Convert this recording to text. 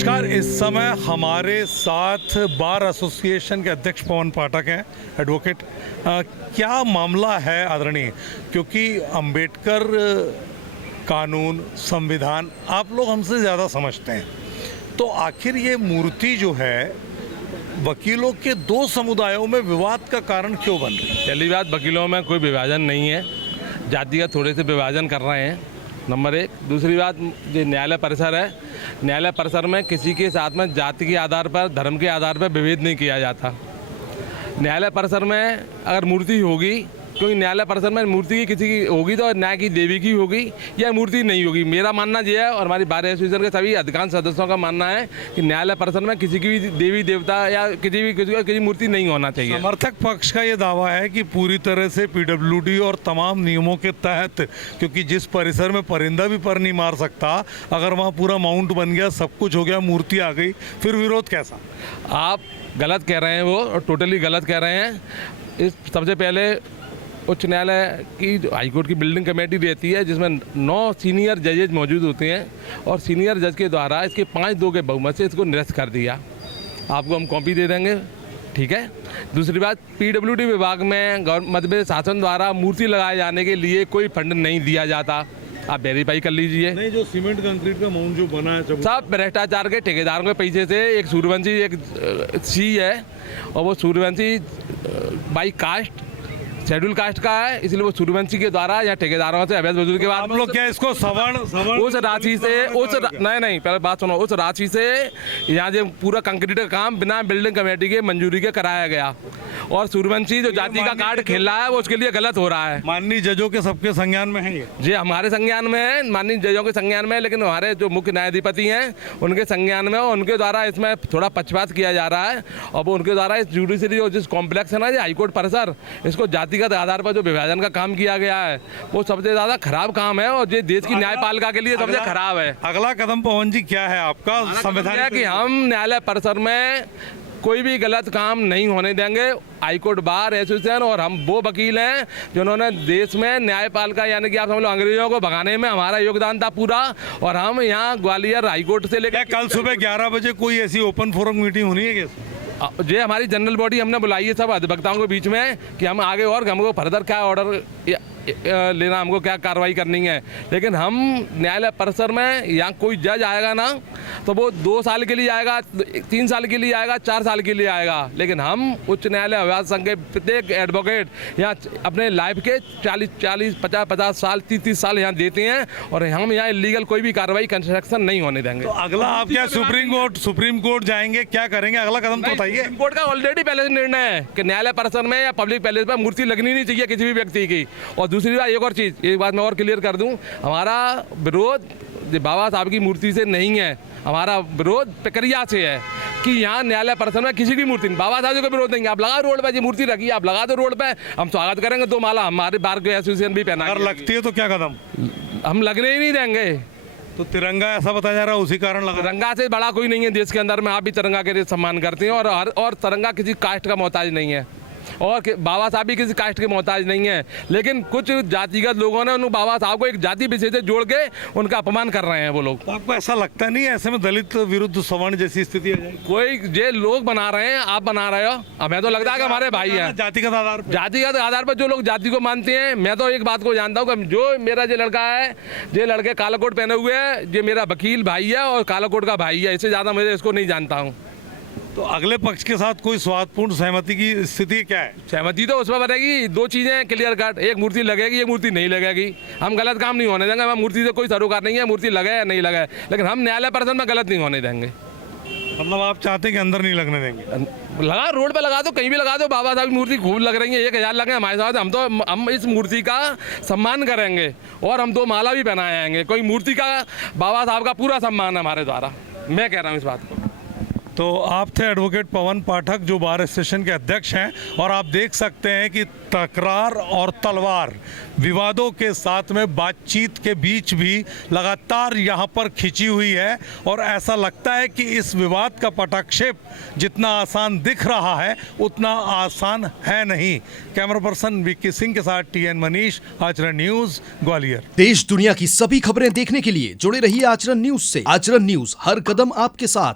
नमस्कार। इस समय हमारे साथ बार एसोसिएशन के अध्यक्ष पवन पाठक हैं, एडवोकेट। क्या मामला है आदरणीय, क्योंकि अंबेडकर कानून, संविधान आप लोग हमसे ज़्यादा समझते हैं, तो आखिर ये मूर्ति जो है वकीलों के दो समुदायों में विवाद का कारण क्यों बन रही है? पहली बात, वकीलों में कोई विभाजन नहीं है, जातिगत थोड़े से विभाजन कर रहे हैं, नंबर एक। दूसरी बात, जो न्यायालय परिसर है, न्यायालय परिसर में किसी के साथ में जाति के आधार पर, धर्म के आधार पर विभेद नहीं किया जाता। न्यायालय परिसर में अगर मूर्ति होगी, क्योंकि न्यायालय परिसर में मूर्ति की किसी की होगी तो न्याय की देवी की होगी या मूर्ति नहीं होगी। मेरा मानना ये है और हमारी बार एसोसिएशन के सभी अधिकांश सदस्यों का मानना है कि न्यायालय परिसर में किसी की भी देवी देवता या किसी मूर्ति नहीं होना चाहिए। समर्थक पक्ष का ये दावा है कि पूरी तरह से पीडब्ल्यूडी और तमाम नियमों के तहत, क्योंकि जिस परिसर में परिंदा भी पर नहीं मार सकता, अगर वहाँ पूरा माउंट बन गया, सब कुछ हो गया, मूर्ति आ गई, फिर विरोध कैसा? आप गलत कह रहे हैं, वो और टोटली गलत कह रहे हैं। इस सबसे पहले उच्च न्यायालय की जो हाईकोर्ट की बिल्डिंग कमेटी रहती है, जिसमें 9 सीनियर जजेज मौजूद होते हैं और सीनियर जज के द्वारा इसके 5-2 के बहुमत से इसको निरस्त कर दिया। आपको हम कॉपी दे देंगे, ठीक है। दूसरी बात, पीडब्ल्यूडी विभाग में मध्य प्रदेश शासन द्वारा मूर्ति लगाए जाने के लिए कोई फंड नहीं दिया जाता। आप वेरीफाई कर लीजिए। नहीं, जो सीमेंट कंक्रीट का माउंट जो बना है सब भ्रष्टाचार के ठेकेदारों के पैसे से, एक सूर्यवंशी एक सी है और वो Suryavanshi by caste schedule caste का है, इसलिए वो सूर्यवंशी के द्वारा या ठेकेदारों से अवैध वसूली के बाद आप लोग क्या इसको सवर्ण उस राशि से नहीं पहले बात सुनो, उस राशि से यहाँ जो पूरा कंक्रीट का काम बिना बिल्डिंग कमेटी के मंजूरी के कराया गया और सूर्यवंशी जो जाति का कार्ड खेल रहा है वो उसके लिए गलत हो रहा है। माननीय जजों के सबके संज्ञान में है ये? जी, हमारे संज्ञान में है, माननीय जजों के संज्ञान में है, लेकिन हमारे जो मुख्य न्यायाधिपति हैं उनके संज्ञान में और उनके द्वारा इसमें थोड़ा पक्षपात किया जा रहा है और वो उनके द्वारा इस जुडिशरी और जिस कॉम्प्लेक्स है ना, ये हाईकोर्ट परिसर, इसको जातिगत आधार पर जो विभाजन का काम किया गया है वो सबसे ज़्यादा खराब काम है और ये देश की न्यायपालिका के लिए सबसे खराब है। अगला कदम पवन जी क्या है आपका? संविधान कि हम न्यायालय परिसर में कोई भी गलत काम नहीं होने देंगे। हाईकोर्ट बार एसोसिएशन और हम वो वकील हैं जिन्होंने देश में न्यायपालिका यानी कि आप समझ लो अंग्रेजों को भगाने में हमारा योगदान था पूरा, और हम यहाँ ग्वालियर हाईकोर्ट से लेकर कल सुबह 11 बजे कोई ऐसी ओपन फोरम मीटिंग होनी है क्या? ये हमारी जनरल बॉडी हमने बुलाई है सब अधिवक्ताओं के बीच में कि हम आगे और हमको फर्दर क्या ऑर्डर लेना, हमको क्या कार्रवाई करनी है। लेकिन हम न्यायालय परिसर में यहाँ कोई जज आएगा ना तो वो 2 साल के लिए आएगा, 3 साल के लिए आएगा, 4 साल के लिए आएगा, लेकिन हम उच्च न्यायालय अभिभाषक संघ के प्रत्येक एडवोकेट यहाँ अपने लाइफ के 40, 50 साल, 30 साल यहाँ देते हैं और हम यहाँ इलीगल कोई भी कार्रवाई कंस्ट्रक्शन नहीं होने देंगे। तो अगला आप क्या सुप्रीम कोर्ट जाएंगे, क्या करेंगे? अगला कदम तो बताइए। सुप्रीम कोर्ट का ऑलरेडी पहले से निर्णय है कि न्यायालय परिसर में या पब्लिक पैलेस में मूर्ति लगनी नहीं चाहिए किसी भी व्यक्ति की। और दूसरी बात, एक और चीज़, एक बात मैं और क्लियर कर दूं, हमारा विरोध बाबा साहब की मूर्ति से नहीं है, हमारा विरोध प्रक्रिया से है कि यहाँ न्यायालय परिसर में किसी की मूर्ति नहीं, बाबा साहब का विरोध नहीं है। आप लगा रोड पे, ये मूर्ति रखी, आप लगा दो रोड पे, हम स्वागत करेंगे, 2 माला हमारे बार के एसोसिएशन भी पहना। अगर लगती है तो क्या कदम? हम लगने ही नहीं देंगे। तो तिरंगा ऐसा बताया जा रहा है उसी कारण लगा। तिरंगा से बड़ा कोई नहीं है देश के अंदर में। आप भी तिरंगा के लिए सम्मान करते हैं और तिरंगा किसी कास्ट का मोहताज नहीं है और बाबा साहब भी किसी कास्ट के मोहताज नहीं है, लेकिन कुछ जातिगत लोगों ने उन बाबा साहब को एक जाति विशेष से जोड़ के उनका अपमान कर रहे हैं वो लोग। तो आपको ऐसा लगता नहीं है ऐसे में दलित विरुद्ध सवर्ण जैसी स्थिति आ जाएगी? कोई जे लोग बना रहे हैं, आप बना रहे हो, हमें तो लगता है कि हमारे भाई हैं। जातिगत आधार पर जो लोग जाति को मानते हैं, मैं तो एक बात को जानता हूँ कि जो मेरा जो लड़का है, जो लड़के काला कोट पहने हुए है, ये मेरा वकील भाई है और काला कोट का भाई है, इससे ज़्यादा मैं इसको नहीं जानता हूँ। तो अगले पक्ष के साथ कोई स्वादपूर्ण सहमति की स्थिति क्या है? सहमति तो उसमें बनेगी, 2 चीज़ें क्लियर कट, एक मूर्ति लगेगी, एक मूर्ति नहीं लगेगी। हम गलत काम नहीं होने देंगे, हमें मूर्ति से कोई सरोकार नहीं है, मूर्ति लगे या नहीं लगे, लेकिन हम न्यायालय परिसर में गलत नहीं होने देंगे। मतलब आप चाहते हैं कि अंदर नहीं लगने देंगे? लगा रोड पे लगा दो, कहीं भी लगा दो, बाबा साहब की मूर्ति खूब लग रही है, 1000 लगे हमारे साथ, हम इस मूर्ति का सम्मान करेंगे और हम 2 माला भी पहनाए आएंगे। कोई मूर्ति का, बाबा साहब का पूरा सम्मान है हमारे द्वारा, मैं कह रहा हूँ इस बात को। तो आप थे एडवोकेट पवन पाठक जो बार एसोसिएशन के अध्यक्ष हैं, और आप देख सकते हैं कि तकरार और तलवार विवादों के साथ में बातचीत के बीच भी लगातार यहाँ पर खिंची हुई है और ऐसा लगता है कि इस विवाद का पटाक्षेप जितना आसान दिख रहा है उतना आसान है नहीं। कैमरा पर्सन विक्की सिंह के साथ TN मनीष, आचरण न्यूज, ग्वालियर। देश दुनिया की सभी खबरें देखने के लिए जुड़े रहिए आचरण न्यूज से। आचरण न्यूज हर कदम आपके साथ।